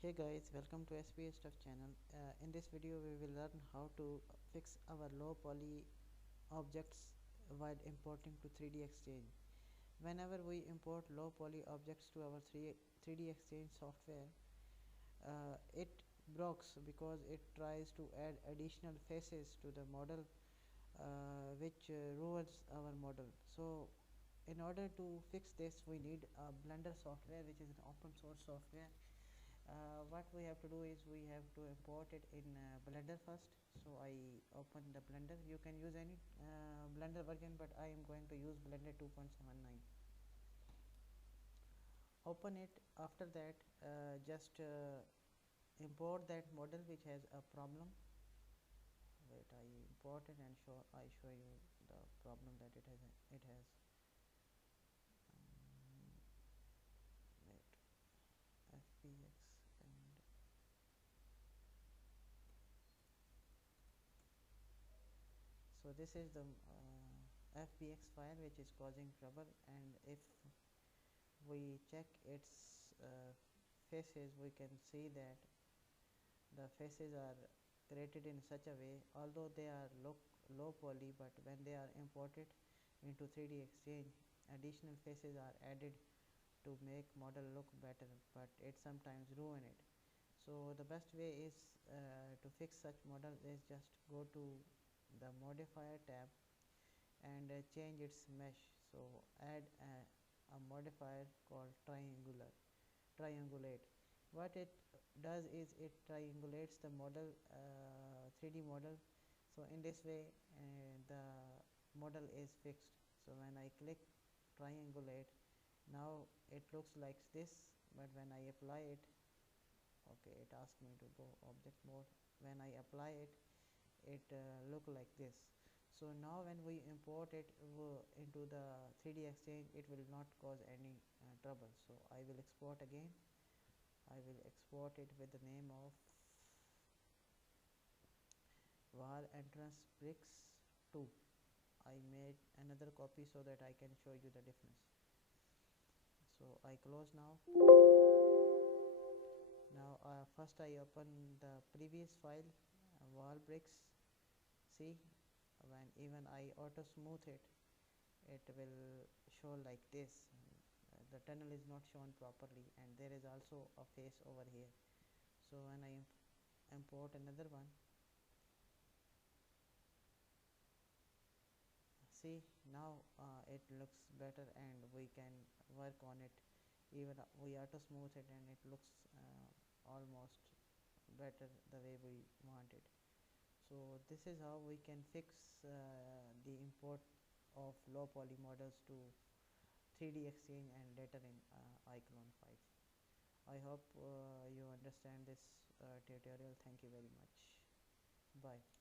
Hey guys, welcome to SPS Stuff channel. In this video we will learn how to fix our low poly objects while importing to 3DXChange. Whenever we import low poly objects to our 3DXChange software, it breaks because it tries to add additional faces to the model, which ruins our model. So in order to fix this we need a Blender software, which is an open source software. What we have to do is we have to import it in Blender first. So I open the Blender. You can use any Blender version, but I am going to use Blender 2.79. Open it. After that, just import that model which has a problem. Wait, I import it and I show you the problem that it has. Wait, FBX and so this is the FBX file which is causing trouble, and if we check its faces, we can see that the faces are created in such a way, although they are low poly, but when they are imported into 3DXChange, additional faces are added to make model look better, but it sometimes ruin it. So the best way is to fix such model is just go to the modifier tab and change its mesh. So add a modifier called triangulate. What it does is it triangulates the model, 3D model. So in this way the model is fixed. So when I click triangulate, now it looks like this, but when I apply it, okay, it asked me to go object mode. When I apply it, it look like this. So now when we import it into the 3DXChange, it will not cause any trouble. So I will export again. I will export it with the name of wall entrance bricks 2. I made another copy so that I can show you the difference. So I close now. First I open the previous file, wall bricks. See, when even I auto smooth it, it will show like this. The tunnel is not shown properly, and there is also a face over here. So when I import another one, see, now it looks better and we can work on it. Even we auto smooth it and it looks almost better the way we want it. So this is how we can fix the import of low poly models to 3DXChange and later in Iclone 5. I hope you understand this tutorial. Thank you very much. Bye.